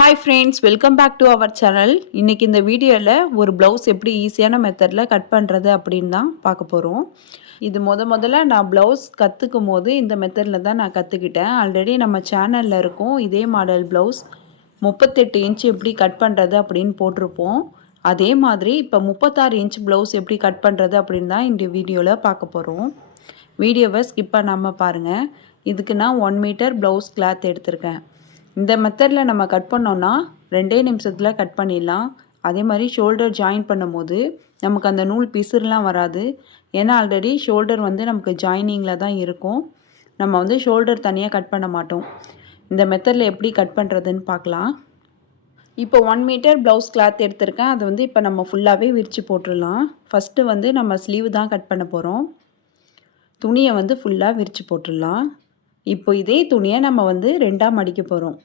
Hi friends, welcome back to our channel. இன்றைக்கி இந்த வீடியோவில் ஒரு ப்ளவுஸ் எப்படி ஈஸியான மெத்தடில் கட் பண்ணுறது அப்படின்னு தான் பார்க்க போகிறோம். இது முதல்ல நான் ப்ளவுஸ் கற்றுக்கும் போது இந்த மெத்தடில் தான் நான் கற்றுக்கிட்டேன். ஆல்ரெடி நம்ம சேனலில் இருக்கும் இதே மாடல் ப்ளவுஸ் 38 இன்ச் எப்படி கட் பண்ணுறது அப்படின்னு போட்டிருப்போம். அதே மாதிரி இப்போ 36 இன்ச் ப்ளவுஸ் எப்படி கட் பண்ணுறது அப்படின்னு தான் இந்த வீடியோவில் பார்க்க போகிறோம். வீடியோவை ஸ்கிப் பண்ணாமல் பாருங்கள். இதுக்கு நான் 1 மீட்டர் ப்ளவுஸ் கிளாத் எடுத்திருக்கேன். இந்த மெத்தடில் நம்ம கட் பண்ணோன்னா 2 நிமிஷத்தில் கட் பண்ணிடலாம். அதே மாதிரி ஷோல்டர் ஜாயின் பண்ணும்போது நமக்கு அந்த நூல் பிசுறுலாம் வராது. ஏன்னா ஆல்ரெடி ஷோல்டர் வந்து நமக்கு ஜாயினிங்கில் தான் இருக்கும். நம்ம வந்து ஷோல்டர் தனியாக கட் பண்ண மாட்டோம். இந்த மெத்தடில் எப்படி கட் பண்ணுறதுன்னு பார்க்கலாம். இப்போ 1 மீட்டர் ப்ளவுஸ் கிளாத் எடுத்திருக்கேன். அதை வந்து இப்போ நம்ம ஃபுல்லாகவே விரித்து போட்டுடலாம். ஃபஸ்ட்டு வந்து நம்ம ஸ்லீவ் தான் கட் பண்ண போகிறோம். துணியை வந்து ஃபுல்லாக விரித்து போட்டுடலாம். இப்போ இதே துணியை நம்ம வந்து 2ஆக மடிக்க போகிறோம்.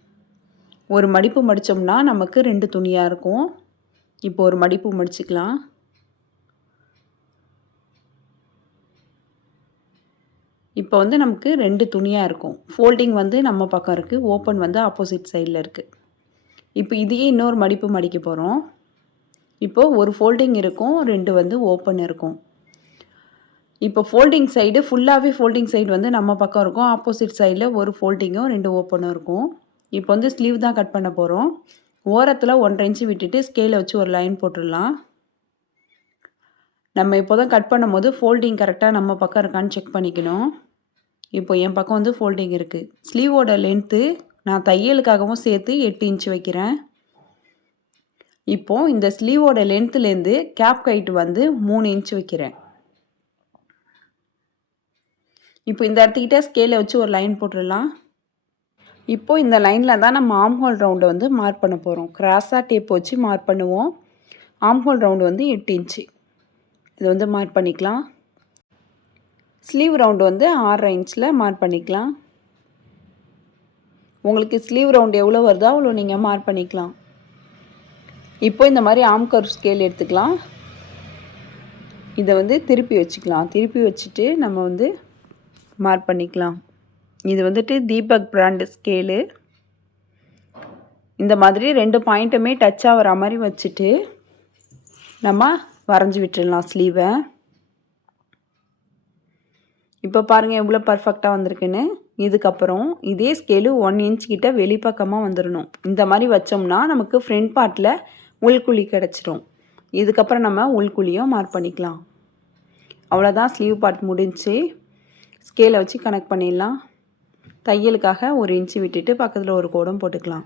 ஒரு மடிப்பு மடித்தோம்னா நமக்கு 2 துணியாக இருக்கும். இப்போ ஒரு மடிப்பு மடிச்சுக்கலாம். இப்போ வந்து நமக்கு 2 துணியாக இருக்கும். ஃபோல்டிங் வந்து நம்ம பக்கம் இருக்குது, ஓப்பன் வந்து ஆப்போசிட் சைடில் இருக்குது. இப்போ இதையே இன்னொரு மடிப்பு மடிக்க போகிறோம். இப்போது ஒரு ஃபோல்டிங் இருக்கும், 2 வந்து ஓப்பன் இருக்கும். இப்போ ஃபோல்டிங் சைடு ஃபுல்லாகவே ஃபோல்டிங் சைடு வந்து நம்ம பக்கம் இருக்கும். ஆப்போசிட் சைடில் ஒரு ஃபோல்டிங்கும் 2 ஓப்பனும் இருக்கும். இப்போ வந்து ஸ்லீவ் தான் கட் பண்ண போகிறோம். ஓரத்தில் 1.5 இன்ச்சு விட்டுட்டு ஸ்கேலை வச்சு ஒரு லைன் போட்டுடலாம். நம்ம இப்போ தான் கட் பண்ணும்போது ஃபோல்டிங் கரெக்டாக நம்ம பக்கம் இருக்கான்னு செக் பண்ணிக்கணும். இப்போ என் பக்கம் வந்து ஃபோல்டிங் இருக்குது. ஸ்லீவோட லென்த்து நான் தையலுக்காகவும் சேர்த்து 8 இன்ச்சு வைக்கிறேன். இப்போது இந்த ஸ்லீவோட லென்த்துலேருந்து கேப் ஹைட் வந்து 3 இன்ச்சு வைக்கிறேன். இப்போ இந்த இடத்துக்கிட்ட ஸ்கேலை வச்சு ஒரு லைன் போட்டுடலாம். இப்போது இந்த லைனில் தான் நம்ம ஆம் ஹோல் ரவுண்டை வந்து மார்க் பண்ண போகிறோம். கிராஸாக டேப் வச்சு மார்க் பண்ணுவோம். ஆம் ஹோல் ரவுண்டு வந்து 8 இன்ச்சு. இது வந்து மார்க் பண்ணிக்கலாம். ஸ்லீவ் ரவுண்டு வந்து 6.5 இன்ச்சில் மார்க் பண்ணிக்கலாம். உங்களுக்கு ஸ்லீவ் ரவுண்டு எவ்வளோ வருதோ அவ்வளோ நீங்கள் மார்க் பண்ணிக்கலாம். இப்போ இந்த மாதிரி ஆம் கர்வ் ஸ்கேல் எடுத்துக்கலாம். இதை வந்து திருப்பி வச்சுக்கலாம். திருப்பி வச்சுட்டு நம்ம வந்து மார்க் பண்ணிக்கலாம். இது வந்துட்டு தீபக் பிராண்டு ஸ்கேலு. இந்த மாதிரி 2 பாயிண்ட்டுமே டச் ஆகிற மாதிரி வச்சுட்டு நம்ம வரைஞ்சி விட்டுடலாம் ஸ்லீவை. இப்போ பாருங்கள் எவ்வளோ பர்ஃபெக்டாக வந்திருக்குன்னு. இதுக்கப்புறம் இதே ஸ்கேலு 1 இன்ச் கிட்ட வெளிப்பக்கமாக வந்துடணும். இந்த மாதிரி வச்சோம்னா நமக்கு ஃப்ரண்ட் பார்ட்டில் உள்குழி கிடச்சிரும். இதுக்கப்புறம் நம்ம உள்குழியும் மார்க் பண்ணிக்கலாம். அவ்வளோதான், ஸ்லீவ் பார்ட் முடிஞ்சு. ஸ்கேலை வச்சு கனெக்ட் பண்ணிடலாம். தையலுக்காக 1 இன்ச்சு விட்டுட்டு பக்கத்தில் ஒரு கோடும் போட்டுக்கலாம்.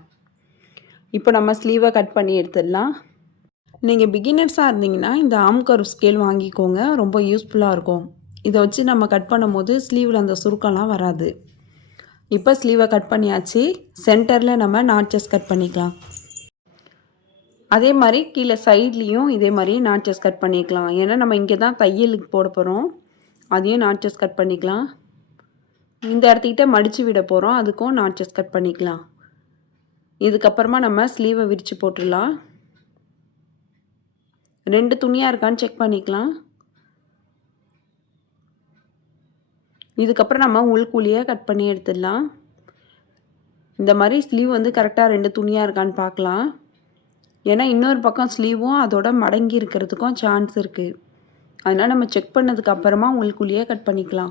இப்போ நம்ம ஸ்லீவை கட் பண்ணி எடுத்துடலாம். நீங்கள் பிகினர்ஸாக இருந்தீங்கன்னா இந்த ஆம் கர்வ் ஸ்கேல் வாங்கிக்கோங்க, ரொம்ப யூஸ்ஃபுல்லாக இருக்கும். இதை வச்சு நம்ம கட் பண்ணும்போது ஸ்லீவில் அந்த சுருக்கம்லாம் வராது. இப்போ ஸ்லீவை கட் பண்ணியாச்சு. சென்டரில் நம்ம நாட்சஸ் கட் பண்ணிக்கலாம். அதே மாதிரி கீழே சைட்லேயும் இதே மாதிரி நாட்சஸ் கட் பண்ணிக்கலாம். ஏன்னா நம்ம இங்கே தான் தையலுக்கு போட போகிறோம். அதையும் நாட்சஸ் கட் பண்ணிக்கலாம். இந்த இடத்துக்கிட்ட மடித்து விட போகிறோம், அதுக்கும் நாட்சஸ் கட் பண்ணிக்கலாம். இதுக்கப்புறமா நம்ம ஸ்லீவை விரித்து போட்டுடலாம். 2 துணியாக இருக்கான்னு செக் பண்ணிக்கலாம். இதுக்கப்புறம் நம்ம உள்குழியை கட் பண்ணி எடுத்துடலாம். இந்த மாதிரி ஸ்லீவ் வந்து கரெக்டாக 2 துணியாக இருக்கான்னு பார்க்கலாம். ஏன்னா இன்னொரு பக்கம் ஸ்லீவும் அதோட மடங்கி இருக்கிறதுக்கும் சான்ஸ் இருக்குது. அதனால் நம்ம செக் பண்ணதுக்கு அப்புறமா உள்குழியை கட் பண்ணிக்கலாம்.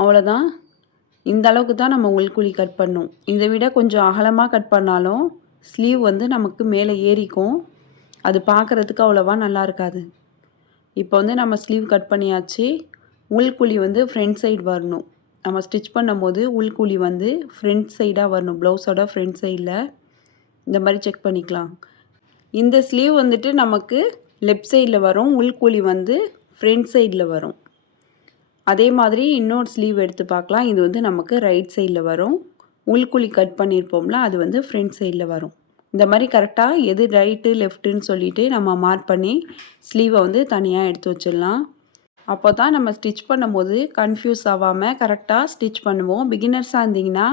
அவ்வளோதான், இந்த அளவுக்கு தான் நம்ம உள்குழி கட் பண்ணோம். இதை விட கொஞ்சம் அகலமாக கட் பண்ணாலும் ஸ்லீவ் வந்து நமக்கு மேலே ஏறிக்கும். அது பார்க்குறதுக்கு அவ்வளோவா நல்லா இருக்காது. இப்போ வந்து நம்ம ஸ்லீவ் கட் பண்ணியாச்சு. உள்குழி வந்து ஃப்ரண்ட் சைடு வரணும். நம்ம ஸ்டிச் பண்ணும்போது உள்குழி வந்து ஃப்ரண்ட் சைடாக வரணும். ப்ளவுஸோட ஃப்ரண்ட் சைடில் இந்த மாதிரி செக் பண்ணிக்கலாம். இந்த ஸ்லீவ் வந்துட்டு நமக்கு லெஃப்ட் சைடில் வரும், உள்குழி வந்து ஃப்ரண்ட் சைடில் வரும். அதே மாதிரி இன்னொரு ஸ்லீவ் எடுத்து பார்க்கலாம். இது வந்து நமக்கு ரைட் சைடில் வரும். உள்குழி கட் பண்ணியிருப்போம்ல, அது வந்து ஃப்ரண்ட் சைடில் வரும். இந்த மாதிரி கரெக்டாக எது ரைட்டு லெஃப்ட்டுன்னு சொல்லிவிட்டு நம்ம மார்க் பண்ணி ஸ்லீவை வந்து தனியாக எடுத்து வச்சிடலாம். அப்போ தான் நம்ம ஸ்டிச் பண்ணும்போது கன்ஃபியூஸ் ஆகாமல் கரெக்டாக ஸ்டிச் பண்ணுவோம். பிகினர்ஸாக இருந்தீங்கன்னா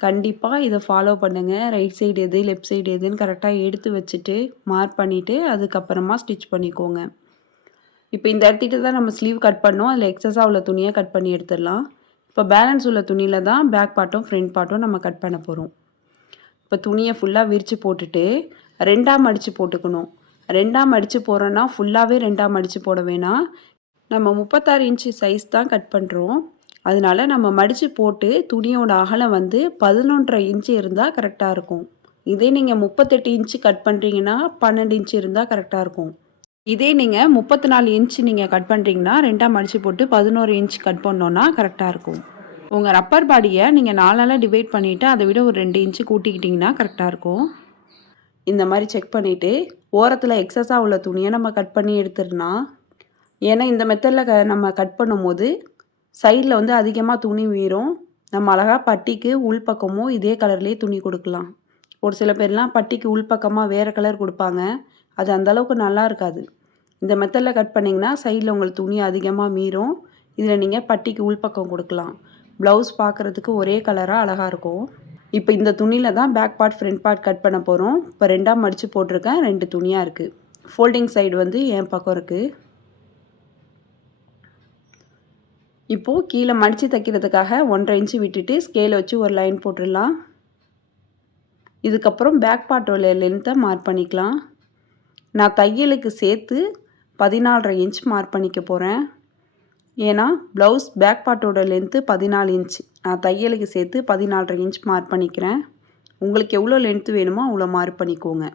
கண்டிப்பாக இதை ஃபாலோ பண்ணுங்கள். ரைட் சைடு எது லெஃப்ட் சைடு எதுன்னு கரெக்டாக எடுத்து வச்சுட்டு மார்க் பண்ணிவிட்டு அதுக்கப்புறமா ஸ்டிச் பண்ணிக்கோங்க. இப்போ இந்த இடத்துக்கிட்ட தான் நம்ம ஸ்லீவ் கட் பண்ணோம். அதில் எக்ஸஸாக உள்ள துணியை கட் பண்ணி எடுத்துடலாம். இப்போ பேலன்ஸ் உள்ள துணியில் தான் பேக் பார்ட்டும் ஃப்ரண்ட் பார்ட்டும் நம்ம கட் பண்ண போகிறோம். இப்போ துணியை ஃபுல்லாக விரித்து போட்டுட்டு 2ஆக மடித்து போட்டுக்கணும். 2ஆக மடித்து போகிறோன்னா ஃபுல்லாகவே 2ஆக மடித்து போட வேணாம். நம்ம 36 இன்ச்சு சைஸ் தான் கட் பண்ணுறோம். அதனால நம்ம மடித்து போட்டு துணியோட அகலம் வந்து 11.5 இன்ச்சு இருந்தால் கரெக்டாக இருக்கும். இதே நீங்கள் 38 இன்ச்சு கட் பண்ணுறீங்கன்னா 12 இன்ச்சு இருந்தால் கரெக்டாக இருக்கும். இதே நீங்கள் 34 இன்ச்சு நீங்கள் கட் பண்ணுறீங்கன்னா 2ஆக மடித்து போட்டு 11 இன்ச் கட் பண்ணோன்னா கரெக்டாக இருக்கும். உங்கள் ரப்பர் பாடியை நீங்கள் 4ஆல் டிவைட் பண்ணிவிட்டு அதை விட ஒரு 2 இன்ச்சு கூட்டிக்கிட்டிங்கன்னா கரெக்டாக இருக்கும். இந்த மாதிரி செக் பண்ணிவிட்டு ஓரத்தில் எக்ஸஸாக உள்ள துணியை நம்ம கட் பண்ணி எடுத்துடலாம். ஏன்னா இந்த மெத்தடில் நம்ம கட் பண்ணும்போது சைடில் வந்து அதிகமாக துணி வீரும். நம்ம அழகாக பட்டிக்கு உள்பக்கமும் இதே கலர்லேயே துணி கொடுக்கலாம். ஒரு சில பேர்லாம் பட்டிக்கு உள்பக்கமாக வேறு கலர் கொடுப்பாங்க. அது அந்தளவுக்கு நல்லா இருக்காது. இந்த மெத்தடில் கட் பண்ணிங்கன்னா சைடில் உங்களுக்கு துணி அதிகமாக மீறும். இதில் நீங்கள் பட்டிக்கு உள்பக்கம் கொடுக்கலாம். ப்ளவுஸ் பார்க்குறதுக்கு ஒரே கலராக அழகாக இருக்கும். இப்போ இந்த துணியில் தான் back part front part cut பண்ண போகிறோம். இப்போ 2ஆக மடித்து போட்டிருக்கேன். 2 துணியாக இருக்குது. ஃபோல்டிங் சைடு வந்து என் பக்கம் இருக்குது. இப்போது கீழே மடித்து தைக்கிறதுக்காக 1.5 இன்ச்சு விட்டுட்டு ஸ்கேலை வச்சு ஒரு லைன் போட்டுடலாம். இதுக்கப்புறம் பேக் பார்ட்டோட லென்த்தை மார்க் பண்ணிக்கலாம். நான் தையலுக்கு சேர்த்து 14.5 இன்ச் மார்க் பண்ணிக்க போகிறேன். ஏன்னா ப்ளவுஸ் பேக் பார்ட்டோட லென்த்து 14 இன்ச். நான் தையலுக்கு சேர்த்து 14.5 இன்ச் மார்க் பண்ணிக்கிறேன். உங்களுக்கு எவ்வளோ லென்த்து வேணுமோ அவ்வளோ மார்க் பண்ணிக்கோங்க.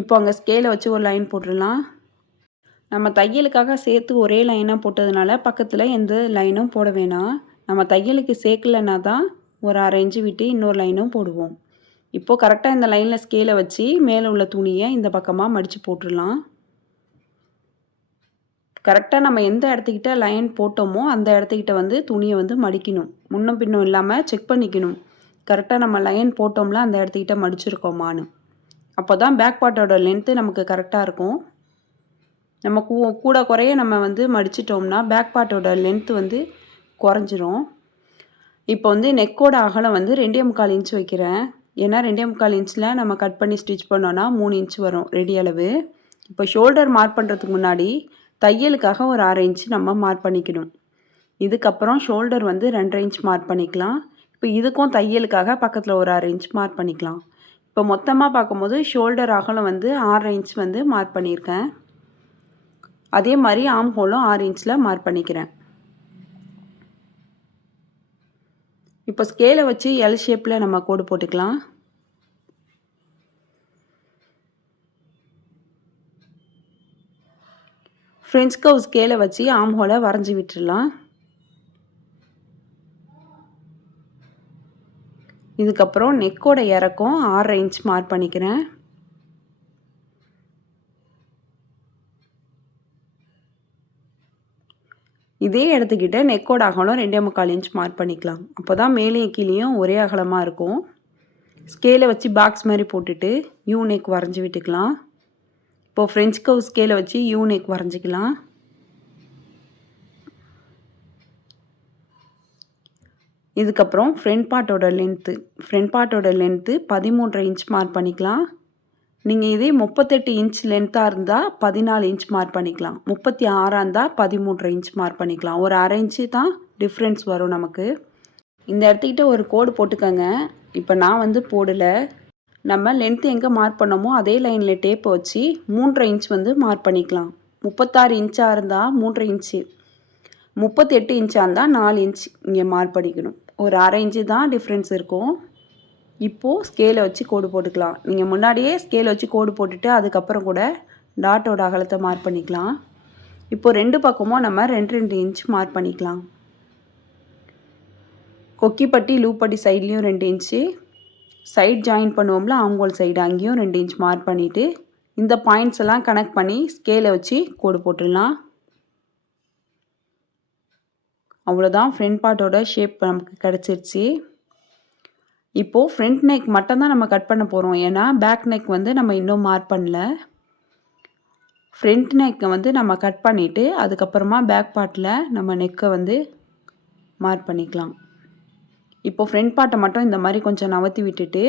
இப்போ அங்கே ஸ்கேலை வச்சு ஒரு லைன் போட்டுடலாம். நம்ம தையலுக்காக சேர்த்து ஒரே லைனாக போட்டதுனால பக்கத்தில் எந்த லைனும் போட வேணாம். நம்ம தையலுக்கு சேர்க்கலைன்னா தான் ஒரு 1/2 இன்ச்சு விட்டு இன்னொரு லைனும் போடுவோம். இப்போது கரெக்டாக இந்த லைனில் ஸ்கேலை வச்சு மேலே உள்ள துணியை இந்த பக்கமாக மடித்து போட்டுடலாம். கரெக்டாக நம்ம எந்த இடத்துக்கிட்ட லைன் போட்டோமோ அந்த இடத்துக்கிட்ட வந்து துணியை வந்து மடிக்கணும். முன்னும் பின்னும் இல்லாமல் செக் பண்ணிக்கணும். கரெக்டாக நம்ம லைன் போட்டோம்ல அந்த இடத்துக்கிட்ட மடிச்சிருக்கோமான்னு. அப்போ தான் பேக் பார்ட்டோட லென்த்து நமக்கு கரெக்டாக இருக்கும். நம்ம கூட குறைய நம்ம வந்து மடிச்சிட்டோம்னா பேக் பார்ட்டோட லென்த்து வந்து குறைஞ்சிரும். இப்போ வந்து நெக்கோட அகலம் வந்து 2.25 இன்ச் வைக்கிறேன். ஏன்னா 2.25 இன்ச்சில் நம்ம கட் பண்ணி ஸ்டிச் பண்ணோன்னா 3 இன்ச் வரும் ரெடி அளவு. இப்போ ஷோல்டர் மார்க் பண்ணுறதுக்கு முன்னாடி தையலுக்காக ஒரு 1/2 இன்ச் நம்ம மார்க் பண்ணிக்கணும். இதுக்கப்புறம் ஷோல்டர் வந்து 2.5 இன்ச் மார்க் பண்ணிக்கலாம். இப்போ இதுக்கும் தையலுக்காக பக்கத்தில் ஒரு 1/2 இன்ச் மார்க் பண்ணிக்கலாம். இப்போ மொத்தமாக பார்க்கும்போது ஷோல்டர் அகலம் வந்து 6.5 இன்ச் வந்து மார்க் பண்ணியிருக்கேன். அதே மாதிரி ஆம் ஹோலும் 6 இன்ச்சில் மார்க் பண்ணிக்கிறேன். இப்போ ஸ்கேலை வச்சு எல் ஷேப்பில் நம்ம கோடு போட்டுக்கலாம். ஃப்ரெஞ்ச் கர்வ் ஸ்கேலை வச்சு ஆம் ஹோலை வரைஞ்சி விட்டுடலாம். இதுக்கப்புறம் நெக்கோட இறக்கம் 6.5 இன்ச் மார்க் பண்ணிக்கிறேன். இதே இடத்துக்கிட்ட நெக்கோட அகலம் 2.25 இன்ச் மார்க் பண்ணிக்கலாம். அப்போ தான் மேலேயும் கீழேயும் ஒரே அகலமாக இருக்கும். ஸ்கேலை வச்சு பாக்ஸ் மாதிரி போட்டுட்டு யூ நெக் வரைஞ்சி விட்டுக்கலாம். இப்போது ஃப்ரெஞ்ச் கர்வ் ஸ்கேலை வச்சு யூ நெக் வரைஞ்சிக்கலாம். இதுக்கப்புறம் ஃப்ரண்ட் பார்ட்டோட லென்த்து 13.5 இன்ச் மார்க் பண்ணிக்கலாம். நீங்கள் இதே 38 இன்ச் லென்த்தாக இருந்தால் 14 இன்ச் மார்க் பண்ணிக்கலாம். 36 இருந்தால் 13.5 இன்ச் மார்க் பண்ணிக்கலாம். ஒரு 1/2 இன்ச்சு தான் டிஃப்ரென்ஸ் வரும் நமக்கு. இந்த இடத்துக்கிட்ட ஒரு கோடு போட்டுக்கோங்க. இப்போ நான் வந்து போடலை. நம்ம லென்த்து எங்கே மார்க் பண்ணோமோ அதே லைனில் டேப்பை வச்சு 3.5 இன்ச் வந்து மார்க் பண்ணிக்கலாம். 36 இன்ச்சாக இருந்தால் 3.5 இன்ச்சு, 38 இன்ச்சாக இருந்தால் 4 இன்ச் இங்கே மார்க் பண்ணிக்கணும். ஒரு 1/2 இன்ச்சு தான் டிஃப்ரென்ஸ் இருக்கும். இப்போது ஸ்கேலை வச்சு கோடு போட்டுக்கலாம். நீங்கள் முன்னாடியே ஸ்கேலை வச்சு கோடு போட்டுட்டு அதுக்கப்புறம் கூட டாட்டோட அகலத்தை மார்க் பண்ணிக்கலாம். இப்போது 2 பக்கமும் நம்ம 2 இன்ச் மார்க் பண்ணிக்கலாம். கொக்கிப்பட்டி லூப்பட்டி சைட்லேயும் 2 இன்ச்சு, சைட் ஜாயின் பண்ணுவோம்ல ஆம்ஹோல் சைடு அங்கேயும் 2 இன்ச் மார்க் பண்ணிவிட்டு இந்த பாயிண்ட்ஸ் எல்லாம் கனெக்ட் பண்ணி ஸ்கேலை வச்சு கோடு போட்டுடலாம். அவ்வளோதான், ஃப்ரண்ட் பார்ட்டோட ஷேப் நமக்கு கிடச்சிருச்சு. இப்போது ஃப்ரண்ட் நெக் மட்டும் தான் நம்ம கட் பண்ண போகிறோம். ஏன்னா பேக் நெக் வந்து நம்ம இன்னும் மார்க் பண்ணல. ஃப்ரண்ட் நெக்கை வந்து நம்ம கட் பண்ணிவிட்டு அதுக்கப்புறமா பேக் பார்ட்டில் நம்ம நெக்கை வந்து மார்க் பண்ணிக்கலாம். இப்போது ஃப்ரண்ட் பார்ட்டை மட்டும் இந்த மாதிரி கொஞ்சம் நவர்த்தி விட்டுட்டு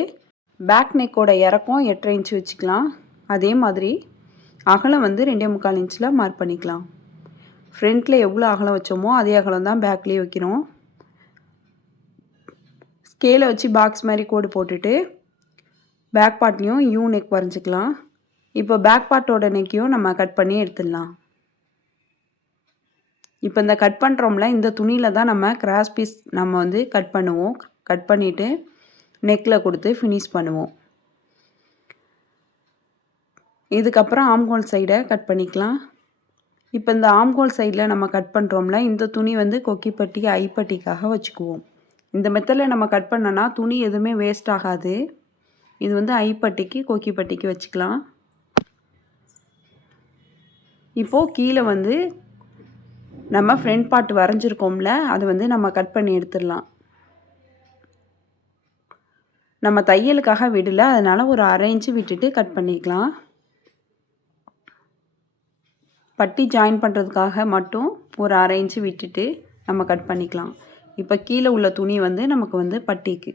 பேக் நெக்கோட இறக்கம் 8.5 இன்ச் வச்சுக்கலாம். அதே மாதிரி அகலம் வந்து 2.25 இன்ச்சில் மார்க் பண்ணிக்கலாம். ஃப்ரண்ட்டில் எவ்வளோ அகலம் வச்சோமோ அதே அகலம் தான் பேக்லேயே வைக்கிறோம். ஸ்கேலை வச்சு பாக்ஸ் மாதிரி கோடு போட்டுட்டு பேக் பார்ட்லேயும் யூ நெக் வரைஞ்சிக்கலாம். இப்போ பேக் பார்ட்டோட நெக்கையும் நம்ம கட் பண்ணி எடுத்துடலாம். இப்போ இந்த கட் பண்ணுறோம்ல, இந்த துணியில் தான் நம்ம கிராஸ் பீஸ் நம்ம வந்து கட் பண்ணுவோம். கட் பண்ணிவிட்டு நெக்கில் கொடுத்து ஃபினிஷ் பண்ணுவோம். இதுக்கப்புறம் ஆம்ஹோல் சைடை கட் பண்ணிக்கலாம். இப்போ இந்த ஆம்ஹோல் சைடில் நம்ம கட் பண்ணுறோம்ல, இந்த துணி வந்து கொக்கிப்பட்டி ஐப்பட்டிக்காக வச்சுக்குவோம். இந்த மெத்தடில் நம்ம கட் பண்ணோன்னா துணி எதுவுமே வேஸ்ட் ஆகாது. இது வந்து ஐப்பட்டிக்கு கொக்கிப்பட்டிக்கு வச்சுக்கலாம். இப்போது கீழே வந்து நம்ம ஃப்ரண்ட் பார்ட் வரைஞ்சிருக்கோம்ல, அதை வந்து நம்ம கட் பண்ணி எடுத்துடலாம். நம்ம தையலுக்காக விடலை, அதனால் ஒரு 1/2 இன்ச்சு விட்டுட்டு கட் பண்ணிக்கலாம். பட்டி ஜாயின் பண்ணுறதுக்காக மட்டும் ஒரு 1/2 இன்ச்சு விட்டுட்டு நம்ம கட் பண்ணிக்கலாம். இப்போ கீழே உள்ள துணி வந்து நமக்கு வந்து பட்டிக்கு.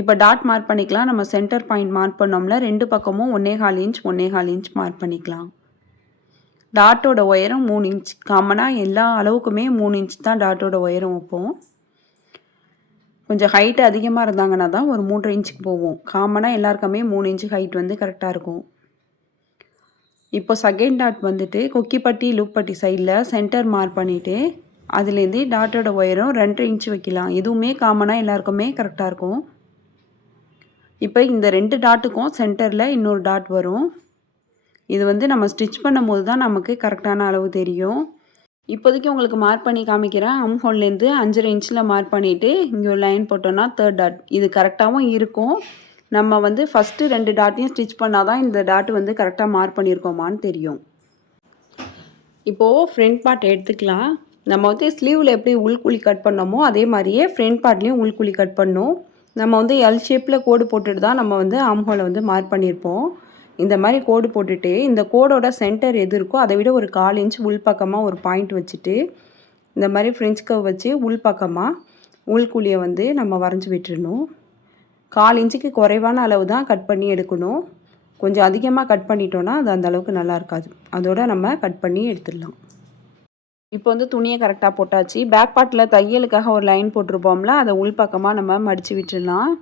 இப்போ டாட் மார்க் பண்ணிக்கலாம். நம்ம சென்டர் பாயிண்ட் மார்க் பண்ணோம்ல, 2 பக்கமும் 1.25 இன்ச் 1.25 இன்ச் மார்க் பண்ணிக்கலாம். டாட்டோட உயரம் 3 இன்ச். காமனாக எல்லா அளவுக்குமே 3 இன்ச் தான் டாட்டோட உயரம் வைப்போம். கொஞ்சம் ஹைட்டு அதிகமாக இருந்தாங்கன்னா தான் ஒரு 3.5 இன்ச்சுக்கு போவோம். காமனாக எல்லாருக்குமே 3 இன்ச்சு ஹைட் வந்து கரெக்டாக இருக்கும். இப்போ செகண்ட் டாட் வந்துட்டு கொக்கிப்பட்டி லூப்பட்டி சைடில் சென்டர் மார்க் பண்ணிவிட்டு அதுலேருந்து டாட்டோட உயரம் 2.5 இன்ச்சு வைக்கலாம். எதுவுமே காமனாக எல்லாருக்குமே கரெக்டாக இருக்கும். இப்போ இந்த 2 டாட்டுக்கும் சென்டரில் இன்னொரு டாட் வரும். இது வந்து நம்ம ஸ்டிச் பண்ணும்போது தான் நமக்கு கரெக்டான அளவு தெரியும். இப்போதைக்கு உங்களுக்கு மார்க் பண்ணி காமிக்கிறேன். ஆம்ஹோல்லேருந்து 5.5 இன்ச்சில் மார்க் பண்ணிவிட்டு இங்கே ஒரு லைன் போட்டோன்னா 3rd டாட். இது கரெக்டாகவும் இருக்கும். நம்ம வந்து ஃபஸ்ட்டு 2 டாட்டையும் ஸ்டிச் பண்ணால் தான் இந்த டாட் வந்து கரெக்டாக மார்க் பண்ணியிருக்கோமான்னு தெரியும். இப்போது ஃப்ரண்ட் பார்ட் எடுத்துக்கலாம். நம்ம வந்து ஸ்லீவில் எப்படி உள்குழி கட் பண்ணோமோ அதே மாதிரியே ஃப்ரண்ட் பார்ட்லேயும் உள்குழி கட் பண்ணோம். நம்ம வந்து எல் ஷேப்பில் கோடு போட்டுட்டு தான் நம்ம வந்து ஆம்ஹோலை வந்து மார்க் பண்ணியிருப்போம். இந்த மாதிரி கோடு போட்டுட்டு இந்த கோடோட சென்டர் எது இருக்கோ அதை விட ஒரு 1/4 இன்ச் உள்பக்கமாக ஒரு பாயிண்ட் வச்சுட்டு இந்த மாதிரி ஃப்ரெஞ்ச் கர்வ் வச்சு உள்பக்கமாக உள்குழியை வந்து நம்ம வரைஞ்சி விட்டுறணும். 1/4 இன்ச்சுக்கு குறைவான அளவு தான் கட் பண்ணி எடுக்கணும். கொஞ்சம் அதிகமாக கட் பண்ணிட்டோன்னா அது அந்த அளவுக்கு நல்லா இருக்காது. அதோட நம்ம கட் பண்ணி எடுத்துடலாம். இப்போ வந்து துணியை கரெக்டாக போட்டாச்சு. பேக் பார்ட்டில் தையலுக்காக ஒரு லைன் போட்டிருப்போம்ல, அதை உள்பக்கமாக நம்ம மடித்து விட்டுடலாம்.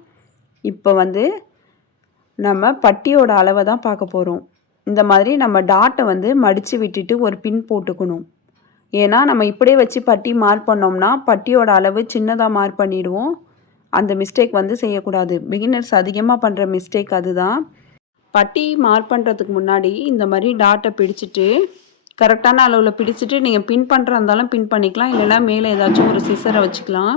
இப்போ வந்து நம்ம பட்டியோட அளவை தான் பார்க்க போகிறோம். இந்த மாதிரி நம்ம டாட்டை வந்து மடித்து விட்டுட்டு ஒரு பின் போட்டுக்கணும். ஏன்னா நம்ம இப்படியே வச்சு பட்டி மார்க் பண்ணோம்னா பட்டியோட அளவு சின்னதாக மார்க் பண்ணிவிடுவோம். அந்த மிஸ்டேக் வந்து செய்யக்கூடாது. பிகினர்ஸ் அதிகமாக பண்ணுற மிஸ்டேக் அதுதான். பட்டி மார்க் பண்ணுறதுக்கு முன்னாடி இந்த மாதிரி டாட்டை பிடிச்சிட்டு கரெக்டான அளவில் பிடிச்சிட்டு நீங்கள் பின் பண்ணுறா இருந்தாலும் பின் பண்ணிக்கலாம். இல்லைனா மேலே ஏதாச்சும் ஒரு சிசரை வச்சுக்கலாம்.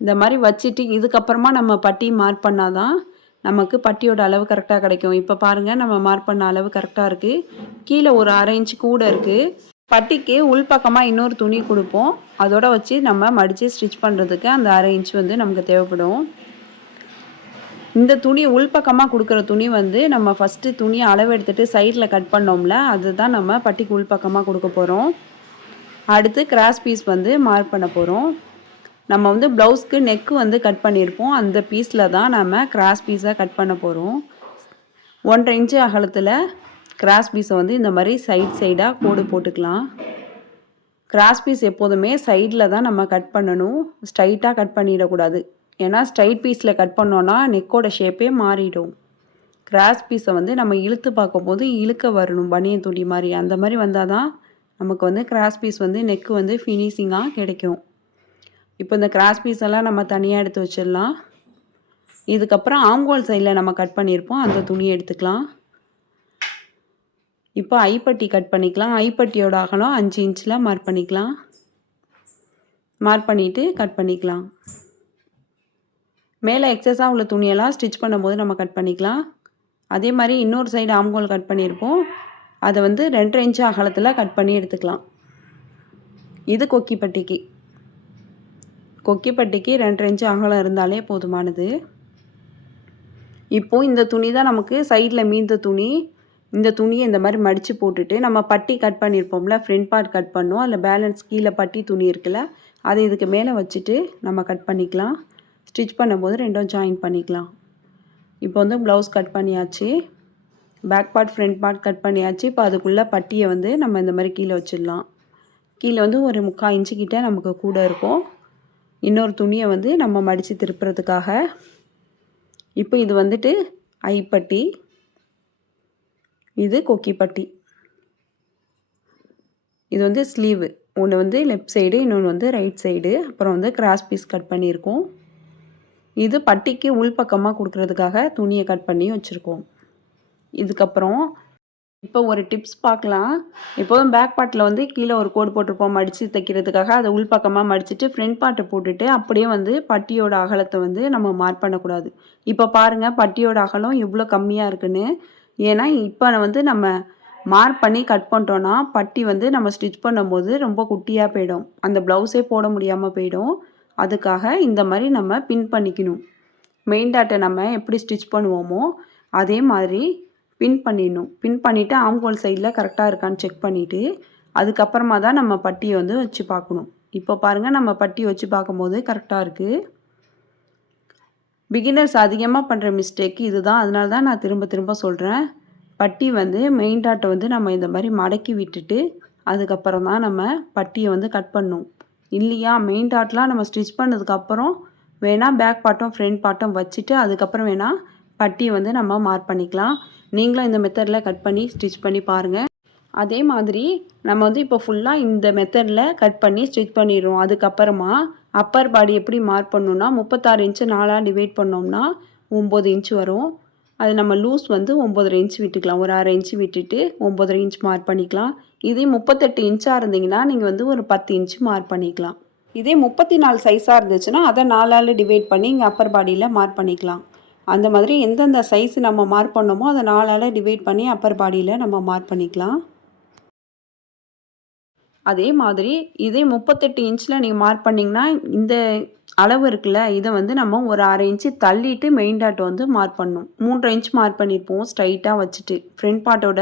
இந்த மாதிரி வச்சுட்டு இதுக்கப்புறமா நம்ம பட்டி மார்க் பண்ணால் தான் நமக்கு பட்டியோட அளவு கரெக்டாக கிடைக்கும். இப்போ பாருங்கள், நம்ம மார்க் பண்ண அளவு கரெக்டாக இருக்குது. கீழே ஒரு 1/2 இன்ச்சு கூட இருக்குது. பட்டிக்கு உள்பக்கமாக இன்னொரு துணி கொடுப்போம். அதோட வச்சு நம்ம மடித்து ஸ்டிச் பண்ணுறதுக்கு அந்த 1/2 இன்ச் வந்து நமக்கு தேவைப்படும். இந்த துணி உள்பக்கமாக கொடுக்குற துணி வந்து நம்ம ஃபஸ்ட்டு துணியை அளவு எடுத்துகிட்டு சைடில் கட் பண்ணோம்ல, அதுதான் நம்ம பட்டிக்கு உள்பக்கமாக கொடுக்க போகிறோம். அடுத்து கிராஸ் பீஸ் வந்து மார்க் பண்ண போகிறோம். நம்ம வந்து ப்ளவுஸ்க்கு நெக்கு வந்து கட் பண்ணியிருப்போம். அந்த பீஸில் தான் நம்ம கிராஸ் பீஸை கட் பண்ண போகிறோம். 1.5 இன்ச்சு அகலத்தில் கிராஸ் பீஸை வந்து இந்த மாதிரி சைடாக கோடு போட்டுக்கலாம். கிராஸ் பீஸ் எப்போதுமே சைடில் தான் நம்ம கட் பண்ணணும். ஸ்ட்ரைட்டாக கட் பண்ணிடக்கூடாது. ஏன்னா ஸ்ட்ரைட் பீஸில் கட் பண்ணோன்னா நெக்கோட ஷேப்பே மாறிடும். கிராஸ் பீஸை வந்து நம்ம இழுத்து பார்க்கும்போது இழுக்க வரணும், பனியன் துணி மாதிரி. அந்த மாதிரி வந்தால் தான் நமக்கு வந்து கிராஸ் பீஸ் வந்து நெக்கு வந்து ஃபினிஷிங்காக கிடைக்கும். இப்போ இந்த கிராஸ் பீஸ் எல்லாம் நம்ம தனியாக எடுத்து வச்சிடலாம். இதுக்கப்புறம் ஆம்ஹோல் சைடில் நம்ம கட் பண்ணியிருப்போம், அந்த துணியை எடுத்துக்கலாம். இப்போ ஐப்பட்டி கட் பண்ணிக்கலாம். ஐப்பட்டியோட அகலம் 5 இன்ச்சில் மார்க் பண்ணிக்கலாம். மார்க் பண்ணிவிட்டு கட் பண்ணிக்கலாம். மேலே எக்ஸஸாக உள்ள துணியெல்லாம் ஸ்டிச் பண்ணும்போது நம்ம கட் பண்ணிக்கலாம். அதே மாதிரி இன்னொரு சைடு ஆம்ஹோல் கட் பண்ணியிருப்போம், அதை வந்து 2.5 இன்ச்சு அகலத்தில் கட் பண்ணி எடுத்துக்கலாம். இது கொக்கிப்பட்டிக்கு 2.5 இன்ச்சு அகலம் இருந்தாலே போதுமானது. இப்போது இந்த துணி தான் நமக்கு சைடில் மீந்த துணி. இந்த துணியை இந்த மாதிரி மடித்து போட்டுட்டு நம்ம பட்டி கட் பண்ணியிருப்போம்ல, ஃப்ரண்ட் பார்ட் கட் பண்ணோம். அதில் பேலன்ஸ் கீழே பட்டி துணி இருக்குல்ல, அதை இதுக்கு மேலே வச்சுட்டு நம்ம கட் பண்ணிக்கலாம். ஸ்டிச் பண்ணும்போது ரெண்டும் ஜாயின் பண்ணிக்கலாம். இப்போ வந்து ப்ளவுஸ் கட் பண்ணியாச்சு. Back part front part cut பண்ணியாச்சு. இப்போ அதுக்குள்ளே பட்டியை வந்து நம்ம இந்த மாதிரி கீழே வச்சிடலாம். கீழே வந்து ஒரு 3/4 இன்ச்சு கிட்ட நமக்கு கூட இருக்கும். இன்னொரு துணியை வந்து நம்ம மடித்து திருப்புறதுக்காக. இப்போ இது வந்துட்டு ஐப்பட்டி, இது கொக்கி பட்டி. இது வந்து ஸ்லீவு. ஒன்று வந்து லெஃப்ட் சைடு, இன்னொன்று வந்து ரைட் சைடு. அப்புறம் வந்து கிராஸ் பீஸ் கட் பண்ணியிருக்கோம். இது பட்டிக்கு உள்பக்கமாக கொடுக்குறதுக்காக துணியை கட் பண்ணி வச்சுருக்கோம். இதுக்கப்புறம் இப்போ ஒரு டிப்ஸ் பார்க்கலாம். எப்போதும் பேக் பார்ட்டில் வந்து கீழே ஒரு கோடு போட்டிருப்போம் மடித்து தைக்கிறதுக்காக. அதை உள்பக்கமாக மடிச்சுட்டு ஃப்ரண்ட் பார்ட்டை போட்டுட்டு அப்படியே வந்து பட்டியோட அகலத்தை வந்து நம்ம மார்க் பண்ணக்கூடாது. இப்போ பாருங்கள் பட்டியோட அகலம் எவ்வளோ கம்மியாக இருக்குன்னு. ஏன்னா இப்போ வந்து நம்ம மார்க் பண்ணி கட் பண்ணிட்டோன்னா பட்டி வந்து நம்ம ஸ்டிச் பண்ணும்போது ரொம்ப குட்டியாக போயிடும். அந்த ப்ளவுஸே போட முடியாமல் போயிடும். அதுக்காக இந்த மாதிரி நம்ம பின் பண்ணிக்கணும். மெயின் டாட்டை நம்ம எப்படி ஸ்டிச் பண்ணுவோமோ அதே மாதிரி பின் பண்ணிடணும். பின் பண்ணிவிட்டு ஆம்ஹோல் சைடில் கரெக்டாக இருக்கான்னு செக் பண்ணிவிட்டு அதுக்கப்புறமா தான் நம்ம பட்டியை வந்து வச்சு பார்க்கணும். இப்போ பாருங்கள் நம்ம பட்டி வச்சு பார்க்கும்போது கரெக்டாக இருக்குது. பிகினர்ஸ் அதிகமாக பண்ணுற மிஸ்டேக் இதுதான். அதனால தான் நான் திரும்ப திரும்ப சொல்கிறேன். பட்டி வந்து மெயின் டாட்டை வந்து நம்ம இந்த மாதிரி மடக்கி விட்டுட்டு அதுக்கப்புறம் தான் நம்ம பட்டியை வந்து கட் பண்ணணும். இல்லையா மெயின் டாட்லாம் நம்ம ஸ்டிச் பண்ணதுக்கப்புறம் வேணால் பேக் பார்ட்டும் ஃப்ரண்ட் பார்ட்டும் வச்சுட்டு அதுக்கப்புறம் வேணால் பட்டியை வந்து நம்ம மார்க் பண்ணிக்கலாம். நீங்களும் இந்த மெத்தடில் கட் பண்ணி ஸ்டிச் பண்ணி பாருங்கள். அதே மாதிரி நம்ம வந்து இப்போ ஃபுல்லாக இந்த மெத்தடில் கட் பண்ணி ஸ்டிச் பண்ணிடுறோம். அதுக்கப்புறமா அப்பர் பாடி எப்படி மார்க் பண்ணணும்னா 36 இன்ச்சு 4ஆக டிவைட் பண்ணோம்னா 9 இன்ச்சு வரும். அது நம்ம லூஸ் வந்து 9.5 இன்ச்சு விட்டுக்கலாம். ஒரு 1/2 இன்ச்சு விட்டுட்டு 9.5 இன்ச் மார்க் பண்ணிக்கலாம். இதே 38 இன்ச்சாக இருந்தீங்கன்னா நீங்கள் வந்து ஒரு 10 இன்ச்சு மார்க் பண்ணிக்கலாம். இதே 34 சைஸாக இருந்துச்சுன்னா அதை 4ஆல் டிவைட் பண்ணி இங்கே அப்பர் பாடியில் மார்க் பண்ணிக்கலாம். அந்த மாதிரி எந்தெந்த சைஸ் நம்ம மார்க் பண்ணோமோ அதை 4ஆல் டிவைட் பண்ணி அப்பர் பாடியில் நம்ம மார்க் பண்ணிக்கலாம். அதே மாதிரி இதே 38 இன்ச்சில் நீங்கள் மார்க் பண்ணிங்கன்னா இந்த அளவு இருக்குல்ல இதை வந்து நம்ம ஒரு 1/2 இன்ச்சு தள்ளிட்டு மெயின் டாட் வந்து மார்க் பண்ணணும். 3.5 இன்ச் மார்க் பண்ணியிருப்போம் ஸ்ட்ரைட்டாக வச்சுட்டு. ஃப்ரண்ட் பார்ட்டோட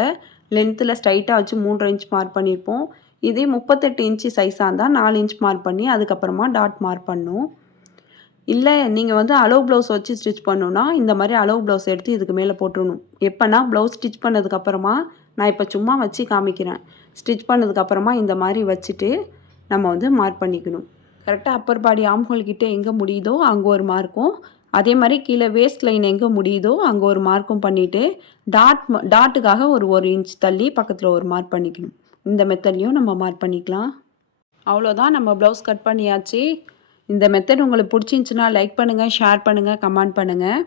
லென்த்தில் ஸ்ட்ரைட்டாக வச்சு 3.5 இன்ச் மார்க் பண்ணியிருப்போம். இதே 38 இன்ச்சு சைஸாக இருந்தால் 4 இன்ச் மார்க் பண்ணி அதுக்கப்புறமா டாட் மார்க் பண்ணணும். இல்லை நீங்கள் வந்து அளவு ப்ளவுஸ் வச்சு ஸ்டிச் பண்ணணுன்னா இந்த மாதிரி அளவு ப்ளவுஸ் எடுத்து இதுக்கு மேலே போட்டுடணும். எப்போனா ப்ளவுஸ் ஸ்டிச் பண்ணதுக்கப்புறமா நான் இப்போ சும்மா வச்சு காமிக்கிறேன். ஸ்டிச் பண்ணதுக்கப்புறமா இந்த மாதிரி வச்சுட்டு நம்ம வந்து மார்க் பண்ணிக்கணும். கரெக்டாக அப்பர் பாடி ஆம்ஹோல் கிட்டே எங்கே முடியுதோ அங்கே ஒரு மார்க்கும், அதே மாதிரி கீழே வேஸ்ட் லைன் எங்கே முடியுதோ அங்கே ஒரு மார்க்கும் பண்ணிவிட்டு டாட்டுக்காக ஒரு இன்ச் தள்ளி பக்கத்தில் ஒரு மார்க் பண்ணிக்கணும். இந்த மெத்தட்லையும் நம்ம மார்க் பண்ணிக்கலாம். அவ்வளோதான், நம்ம ப்ளவுஸ் கட் பண்ணியாச்சு. இந்த மெத்தட் உங்களுக்கு பிடிச்சிருந்துச்சுன்னா லைக் பண்ணுங்கள், ஷேர் பண்ணுங்கள், கமெண்ட் பண்ணுங்கள்.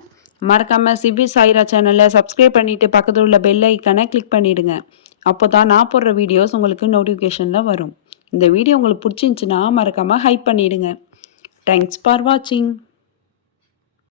மறக்காமல் சிவி சாய்ரா சேனலை சப்ஸ்கிரைப் பண்ணிவிட்டு பக்கத்தில் உள்ள பெல் ஐக்கானை கிளிக் பண்ணிவிடுங்க. அப்போ தான் நான் போடுற வீடியோஸ் உங்களுக்கு நோட்டிஃபிகேஷனில் வரும். இந்த வீடியோ உங்களுக்கு பிடிச்சிருந்துச்சுன்னா மறக்காமல் ஹைப் பண்ணிவிடுங்க. தேங்க்ஸ் ஃபார் வாட்சிங்.